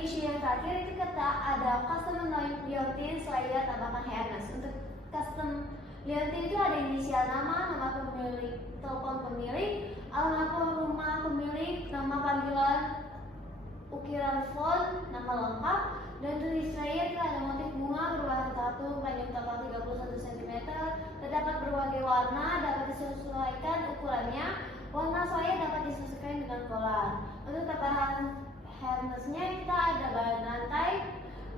isu yang terakhir itu kata ada custom liontin slayer tambahkan harness. Untuk custom liontin itu ada inisial nama pemilik, telepon pemilik, alamat rumah pemilik, nama panggilan, ukiran font, nama lengkap, dan tulis slayer itu ada motif bunga berwarna kartun panjang total 31 cm, terdapat berbagai warna, dapat disesuaikan ukurannya. Warna slayer dapat disesuaikan dengan pola. Untuk tambahan harnessnya kita ada bahan rantai,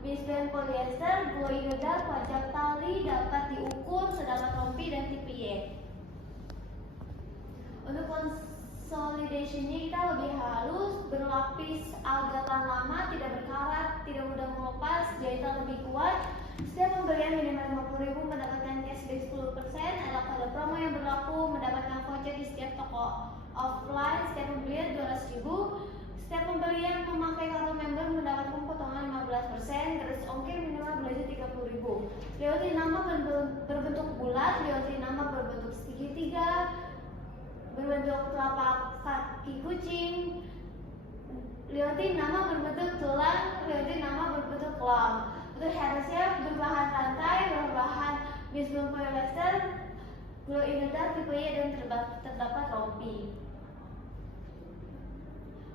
bisband polyester, glowing in the dark, pajak tali, dapat diukur, sedangkan rompi dan tipe Y. Untuk consolidation-nya kita lebih halus, berlapis agak tahan lama, tidak berkarat, tidak mudah melepas, jahitan lebih kuat. Setiap pembelian minimal 50.000 mendapatkan cashback 10%. Ada kode promo yang berlaku, mendapatkan voucher di setiap toko offline. Setiap pembelian 200.000. Setiap pembelian memakai kartu member mendapatkan potongan 15%. Gratis ongkir minimal belanja 30.000. Liontin nama berbentuk bulat, liontin nama berbentuk segitiga, berbentuk telapak kaki kucing, liontin nama berbentuk tulang, liontin nama berbentuk kolam. Untuk harnessnya berbahan rantai, berbahan bisbond polyester, glow in the dark, tipe Y, dan terdapat rompi.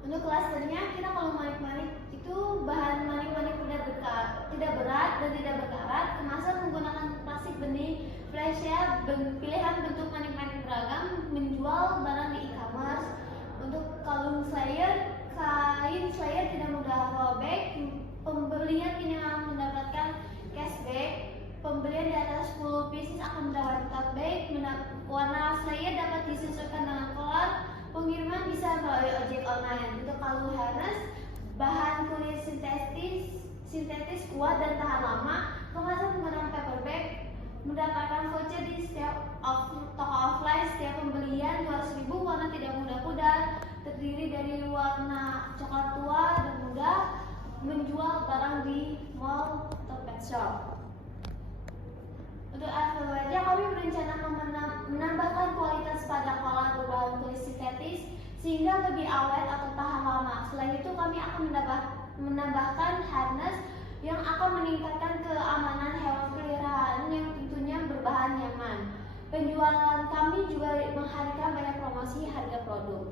Untuk klasternya kita kalau manik-manik itu bahan manik-manik tidak berat dan tidak berkarat, kemasan menggunakan plastik benih, flash-nya pilihan bentuk manik-manik beragam, menjual barang di e-commerce. Untuk kalung slayer, kain slayer tidak mudah robek, pembelian minimal mendapatkan cashback, pembelian di atas 10 pieces akan mendapatkan cashback, warna slayer dapat disesuaikan dengan color, pengiriman bisa melalui ojek online. Untuk kalung harness, bahan kulit sintetis kuat dan tahan lama, kemasan menggunakan paper bag, mendapatkan voucher di setiap toko offline. Setiap pembelian 200.000, warna tidak mudah pudar, terdiri dari warna coklat tua dan muda, menjual barang di mall atau pet shop. Untuk wajah kami berencana menambahkan kualitas pada kolam berbahan kulit sintetis sehingga lebih awet atau tahan lama. Selain itu kami akan menambahkan harness yang akan meningkatkan keamanan hewan peliharaan yang tentunya berbahan nyaman. Penjualan kami juga menghadirkan banyak promosi harga produk.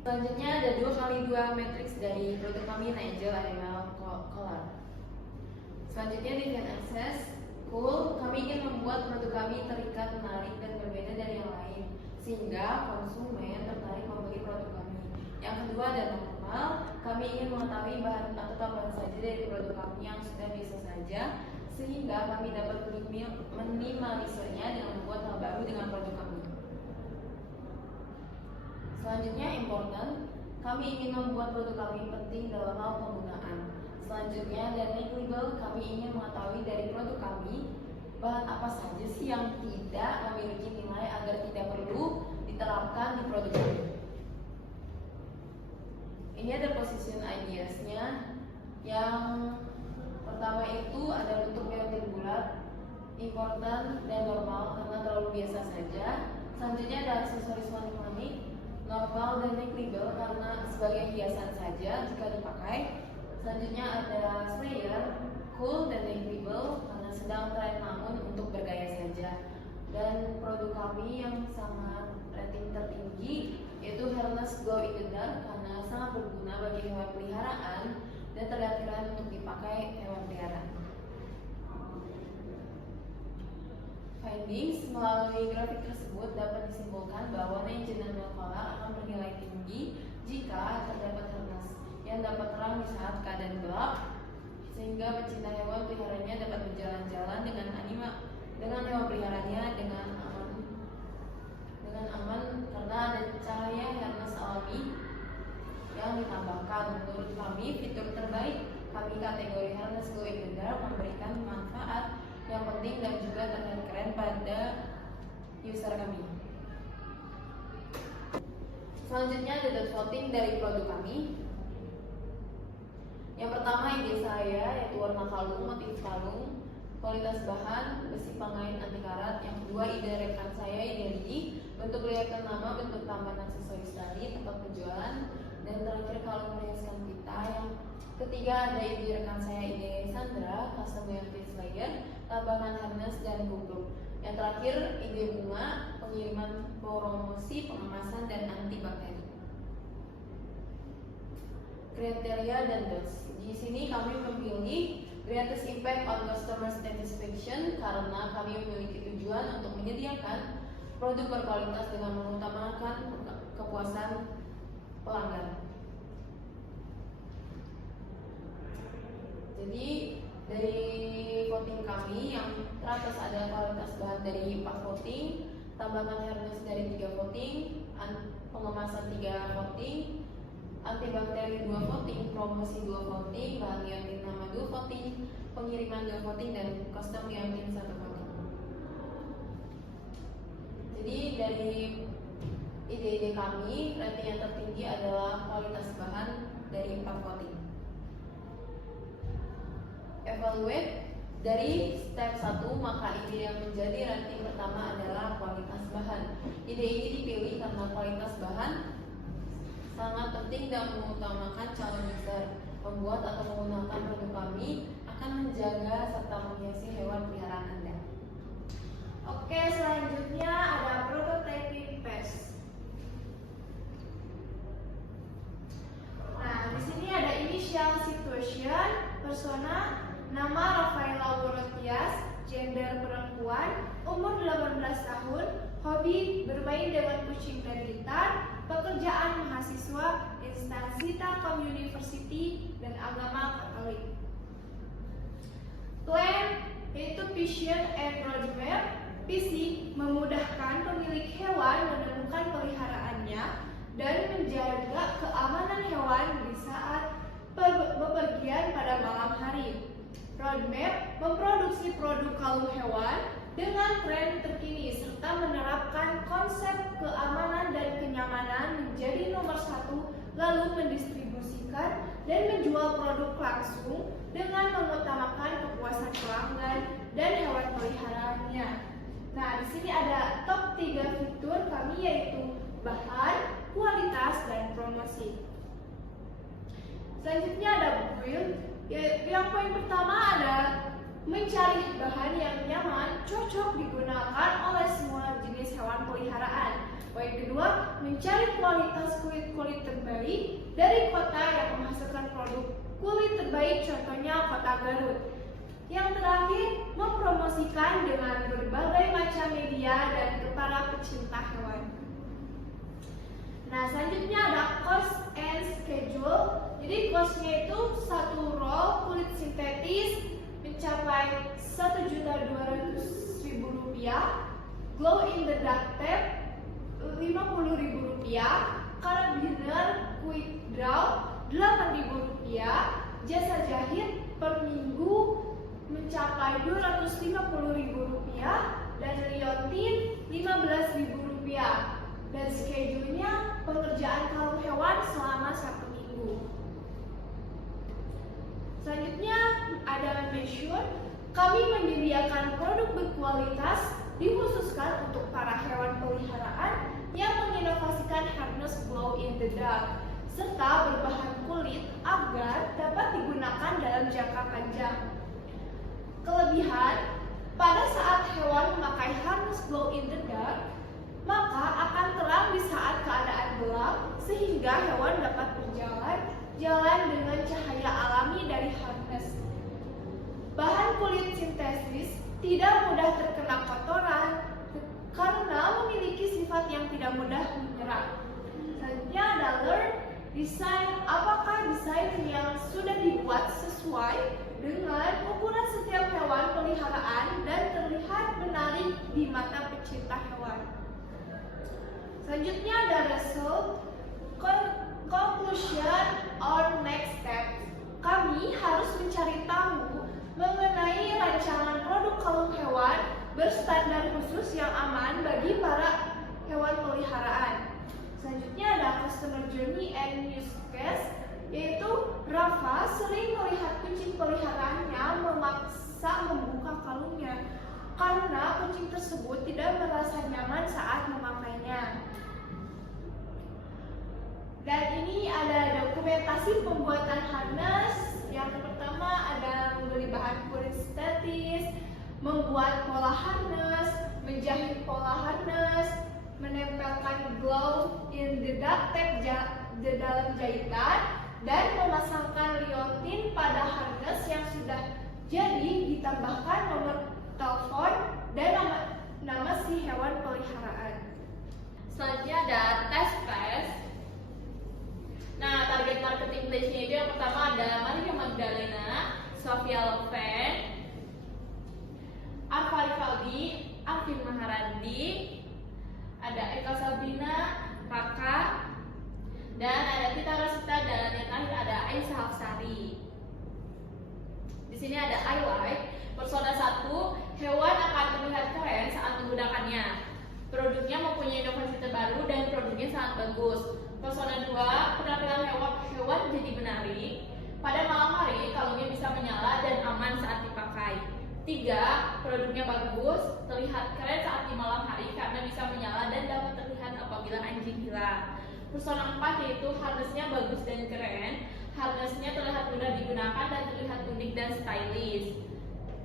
Selanjutnya ada 2x2 matrix dari produk kami, Nigel Animal Collar. Selanjutnya di Fan Access Cool, kami ingin membuat produk kami terikat, menarik, dan berbeda dari yang lain sehingga konsumen tertarik membeli produk kami. Yang kedua ada normal, kami ingin mengetahui bahan atau tambahan saja dari produk kami yang sudah biasa saja sehingga kami dapat meminimalisirnya dengan membuat hal baru dengan produk kami. Selanjutnya important, kami ingin membuat produk kami penting dalam hal penggunaan. Selanjutnya dari label, kami ingin mengetahui dari produk kami bahan apa saja sih yang tidak memiliki nilai agar tidak perlu diterapkan di produk kami. Ini ada position ideas-nya. Yang pertama itu ada bentuk liontin bulat, important dan normal karena terlalu biasa saja. Selanjutnya ada aksesoris manik-manik, normal dan negligible karena sebagai hiasan saja jika dipakai. Selanjutnya ada slayer, cool dan negligible karena sedang tren namun untuk bergaya saja. Dan produk kami yang sangat rating tertinggi yaitu harness glow in the dark karena sangat berguna bagi hewan peliharaan dan terlihat keren untuk dipakai hewan peliharaan. Findings melalui grafik tersebut dapat disimpulkan bahwa Nigel Animal Collar akan bernilai tinggi jika terdapat harness yang dapat terang di saat keadaan gelap, sehingga pecinta hewan peliharaannya dapat berjalan-jalan dengan hewan peliharaannya dengan aman karena ada cahaya harness alami yang ditambahkan. Menurut kami, fitur terbaik kami kategori harness glow in the dark memberikan manfaat yang penting dan juga terlihat keren pada user kami. Selanjutnya ada dot voting dari produk kami. Yang pertama ide saya yaitu warna kalung, motif kalung, kualitas bahan, besi pengait anti karat. Yang kedua ide rekan saya, ide Ridi, bentuk liontin nama, bentuk tambahan aksesoris tali, tempat penjualan. Dan terakhir kalung merias Ketiga ada ide rekan saya, ide Sandra, custom Yantis layer, tambahan harness dan kupluk. Yang terakhir ide Bunga, pengiriman promosi, pengemasan dan antibakteri. Kriteria dan goals. Di sini kami memilih greatest impact on customer satisfaction karena kami memiliki tujuan untuk menyediakan produk berkualitas dengan mengutamakan kepuasan pelanggan. Jadi dari voting kami yang teratas ada kualitas bahan dari 4 voting, tambahan harness dari 3 voting, pengemasan 3 voting, antibakteri 2 voting, promosi 2 voting, bahan liontin nama 2 voting, pengiriman 2 voting, dan custom liontin 1 voting. Jadi dari ide-ide kami, rating yang tertinggi adalah kualitas bahan dari 4 voting. Evaluate dari step 1, maka ide yang menjadi ranking pertama adalah kualitas bahan. Ide ini dipilih karena kualitas bahan sangat penting dan mengutamakan calon user. Membuat atau menggunakan produk kami akan menjaga serta menghiasi hewan peliharaan Anda. Oke, selanjutnya ada prototyping phase. Nah, di sini ada initial situation, persona, nama Rafaela Worotias, gender perempuan, umur 18 tahun, hobi bermain dengan kucing dan gitar, pekerjaan mahasiswa, instansi Telkom University, dan agama Katolik. Plan yaitu vision and roadmap. Visi memudahkan pemilik hewan menemukan peliharaannya dan menjaga keamanan hewan di saat bepergian pada malam hari. Roadmap memproduksi produk kalung hewan dengan tren terkini serta menerapkan konsep keamanan dan kenyamanan menjadi nomor 1, lalu mendistribusikan dan menjual produk langsung dengan mengutamakan kepuasan pelanggan dan hewan peliharaannya. Nah, di sini ada top 3 fitur kami yaitu bahan, kualitas, dan promosi. Selanjutnya ada build. Yang poin pertama ada mencari bahan yang nyaman, cocok digunakan oleh semua jenis hewan peliharaan. Poin kedua, mencari kualitas kulit terbaik dari kota yang menghasilkan produk kulit terbaik, contohnya kota Garut. Yang terakhir, mempromosikan dengan berbagai macam media dan kepada pecinta hewan. Nah, selanjutnya ada cost and schedule. Jadi costnya itu 1 roll kulit sintetis mencapai Rp1.200.000, glow in the dark tape Rp50.000, carabiner quick draw Rp8.000, jasa jahit per minggu mencapai Rp250.000, dan liontin Rp15.000. Dan schedule-nya pengerjaan kalung hewan selama 1 minggu. Selanjutnya ada measure. Kami menyediakan produk berkualitas dikhususkan untuk para hewan peliharaan yang menginovasikan harness glow in the dark serta berbahan kulit agar dapat digunakan dalam jangka panjang. Kelebihan, pada saat hewan memakai harness glow in the dark, maka akan terang di saat keadaan gelap sehingga hewan dapat berjalan dengan cahaya alami dari harness. Bahan kulit sintetis tidak mudah terkena kotoran karena memiliki sifat yang tidak mudah menyerap. Selanjutnya ada learn design. Apakah desain yang sudah dibuat sesuai dengan ukuran setiap hewan peliharaan dan terlihat menarik di mata pecinta hewan. Selanjutnya ada result, conclusion, or next step. Kami harus mencari tahu mengenai rancangan produk kalung hewan berstandar khusus yang aman bagi para hewan peliharaan. Selanjutnya ada customer journey and use case, yaitu Rafa sering melihat kucing peliharaannya memaksa membuka kalungnya karena kucing tersebut tidak merasa nyaman saat memakainya. Dan ini ada dokumen Ekspektasi pembuatan harness yang pertama ada membeli bahan kulit sintetis, membuat pola harness, menjahit pola harness, menempelkan glove in the duct tape di dalam jahitan, dan memasangkan liotin pada harness yang sudah jadi, ditambahkan nomor telepon dan nama si hewan peliharaan. Selanjutnya ada test phase. Nah, target marketing place-nya itu yang pertama ada Maria Magdalena, Sofia Loven, Arfa Rivaldi, Alvin Maharandi, ada Eka Sabrina, Raka, dan ada Tita Rosita, dan yang terakhir ada Aisyah Hafsari. Di sini ada highlight. Persona 1, hewan akan terlihat keren saat menggunakannya. Produknya mempunyai inovasi terbaru dan produknya sangat bagus. Persona 2, penampilan hewan jadi menarik. Pada malam hari, kalungnya bisa menyala dan aman saat dipakai. 3, produknya bagus, terlihat keren saat di malam hari karena bisa menyala dan dapat terlihat apabila anjing hilang. Persona 4 yaitu harnessnya bagus dan keren. Harnessnya terlihat mudah digunakan dan terlihat unik dan stylish.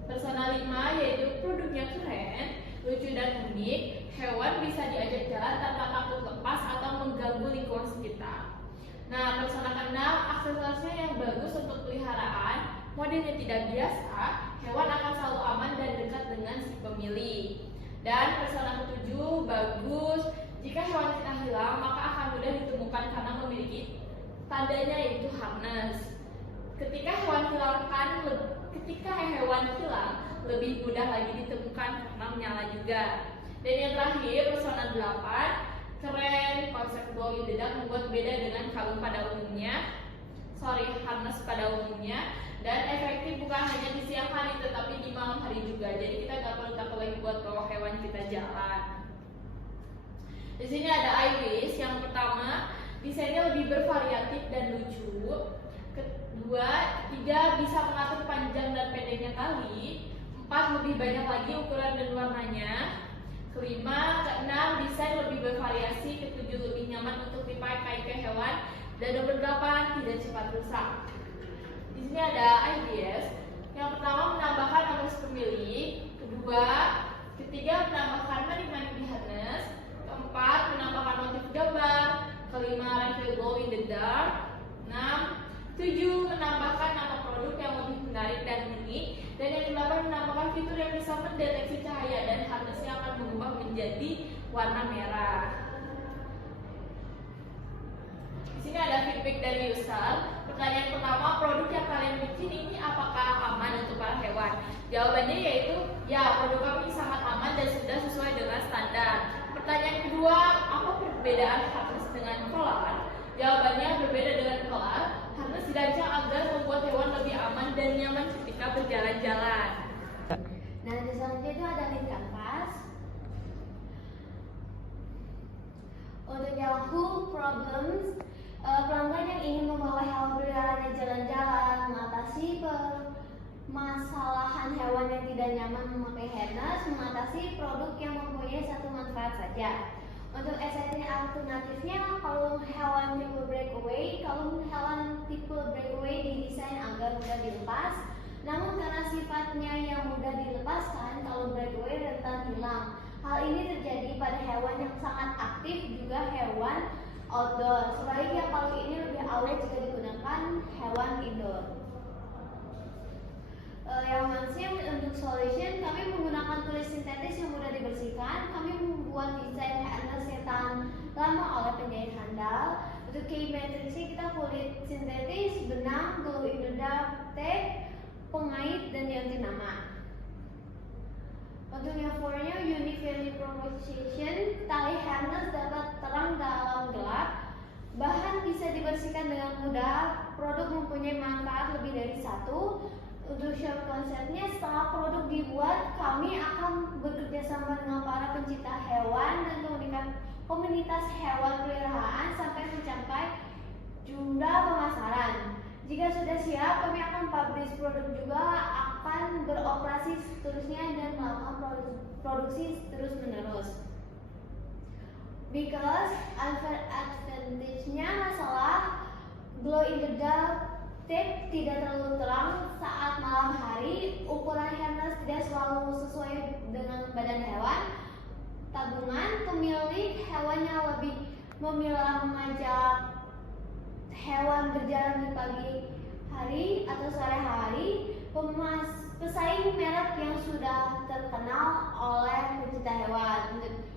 Persona 5 yaitu produknya keren, lucu dan unik. Hewan bisa diajak jalan tanpa takut lepas atau mengganggu lingkungan sekitar. Nah, persona ke-6, aksesorisnya yang bagus untuk peliharaan, modelnya tidak biasa, hewan akan selalu aman dan dekat dengan si pemilik. Dan persona ke-7, bagus, jika hewan kita hilang maka akan mudah ditemukan karena memiliki tandanya yaitu harness. Ketika hewan hilang lebih mudah lagi ditemukan karena menyala juga. Dan yang terakhir, persona 8, keren, konsep glow in the dark membuat beda dengan kalung pada umumnya. Harness pada umumnya, dan efektif bukan hanya di siang hari tetapi di malam hari juga. Jadi kita nggak perlu takut lagi buat bawa hewan kita jalan. Di sini ada iris. Yang pertama, desainnya lebih bervariatif dan lucu. Kedua, 3, bisa mengatur panjang dan pendeknya tali. 4, lebih banyak lagi ukuran dan warnanya. Kelima, keenam, desain lebih bervariasi. Ketujuh, lebih nyaman untuk dipakai ke hewan. Dan nomor 8, tidak cepat rusak. Di sini ada ideas. Yang pertama, menambahkan nama si pemilik. Kedua, ketiga, menambahkan manik-manik di harness. Keempat, menambahkan motif gambar. Kelima, reveal glow in the dark. 6, 7, menambahkan nama produk yang lebih menarik dan unik. Dan yang 8, menambahkan fitur yang bisa mendeteksi cahaya dan harnessnya akan berubah menjadi warna merah. Di sini ada feedback dari user. Pertanyaan pertama, produk yang kalian bikin ini apakah aman untuk para hewan? Jawabannya yaitu ya, produk kami sangat aman dan sudah sesuai dengan standar. Pertanyaan kedua, apa perbedaan harness dengan collar? Jawabannya berbeda dengan collar. Harness dirancang agar membuat hewan lebih aman dan nyaman ketika berjalan-jalan. Nah, di selanjutnya itu ada link kanvas. Untuk yang who problems, pelanggan yang ingin membawa hewan peliharaannya jalan-jalan, mengatasi permasalahan hewan yang tidak nyaman memakai harness, mengatasi produk yang mempunyai satu manfaat saja. Untuk exciting alternatifnya, kalung hewan tipe breakaway didesain agar mudah dilepas. Namun karena sifatnya yang mudah dilepaskan, kalung breakaway rentan hilang. Hal ini terjadi pada hewan yang sangat aktif, juga hewan outdoor. Sebaliknya, kalung ini lebih awet jika digunakan hewan indoor. Yang masih untuk solution, kami menggunakan kulit sintetis yang mudah dibersihkan. Kami membuat desain harness yang tahan lama oleh penjahit handal. Untuk key matrixnya kita kulit sintetis, benang, glow in the dark tape, pengait, dan dianti nama. Untuk yang 4-nya, unique value proposition, tali harness dapat terang dalam gelap. Bahan bisa dibersihkan dengan mudah. Produk mempunyai manfaat lebih dari satu. Untuk shop konsepnya, setelah produk dibuat, kami akan bekerja sama dengan para pencinta hewan dan komunitas hewan peliharaan sampai mencapai jumlah pemasaran. Jika sudah siap, kami akan publish produk juga, akan beroperasi seterusnya dan melakukan produksi terus-menerus. Because advantage-nya masalah glow in the dark tape tidak terlalu terang saat malam hari. Ukuran harness tidak selalu sesuai dengan badan hewan. Tabungan pemilik hewannya lebih memilah mengajak hewan berjalan di pagi hari atau sore hari. Pesaing merek yang sudah terkenal oleh pecinta hewan. Untuk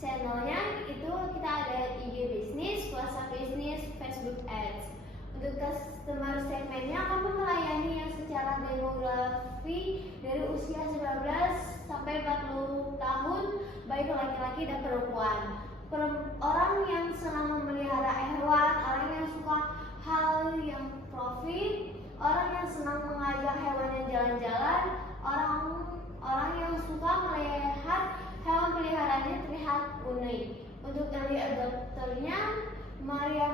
channelnya itu kita ada IG bisnis, WhatsApp bisnis, Facebook ads. Untuk customer segmennya kami melayani yang secara demografi dari usia 19 sampai 40 tahun, baik laki-laki dan perempuan. Orang yang senang memelihara hewan, orang yang suka hal yang profit, orang yang senang mengajak hewannya jalan-jalan, orang yang suka melihat hewan peliharaannya terlihat unik. Untuk early adopternya, Maria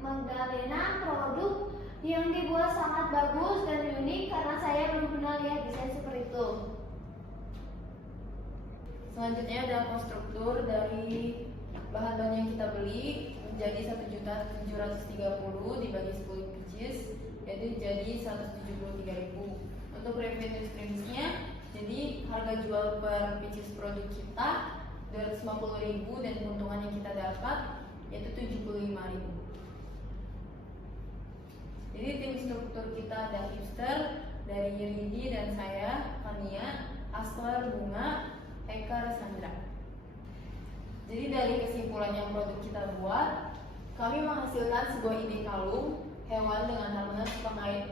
Magdalena, produk yang dibuat sangat bagus dan unik karena saya belum pernah lihat desain seperti itu. Selanjutnya ada konstruktur dari bahan-bahan yang kita beli menjadi 1.730.000 dibagi 10 pieces, yaitu jadi 173.000. Untuk revenue streams-nya, jadi harga jual per pieces produk kita 250.000 dan keuntungan yang kita dapat yaitu 75.000. Jadi tim struktur kita ada Hipster dari Ridi dan saya, Fania, Aslar, Bunga, Eka, Sandra. Jadi dari kesimpulan yang produk kita buat, kami menghasilkan sebuah ide kalung hewan dengan harness pengait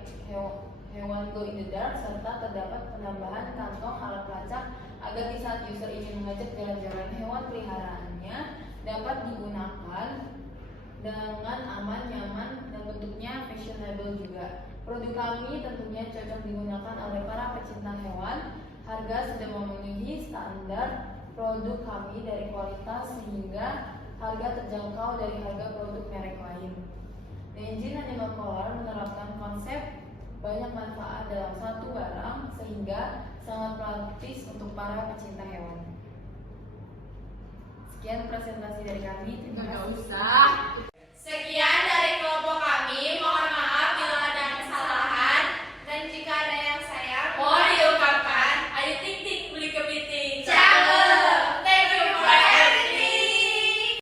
hewan glow in the dark serta terdapat penambahan kantong alat pelacak agar di saat user ingin mengajak jalan-jalan hewan peliharaannya dapat digunakan dengan aman, nyaman, dan bentuknya fashionable juga. Produk kami tentunya cocok digunakan oleh para pecinta hewan. Harga sudah memenuhi standar produk kami dari kualitas sehingga harga terjangkau dari harga produk merek lain. The Engine Animal Collar menerapkan konsep banyak manfaat dalam satu barang sehingga sangat praktis untuk para pecinta hewan. Sekian presentasi dari kami. Terima kasih. Nggak usah.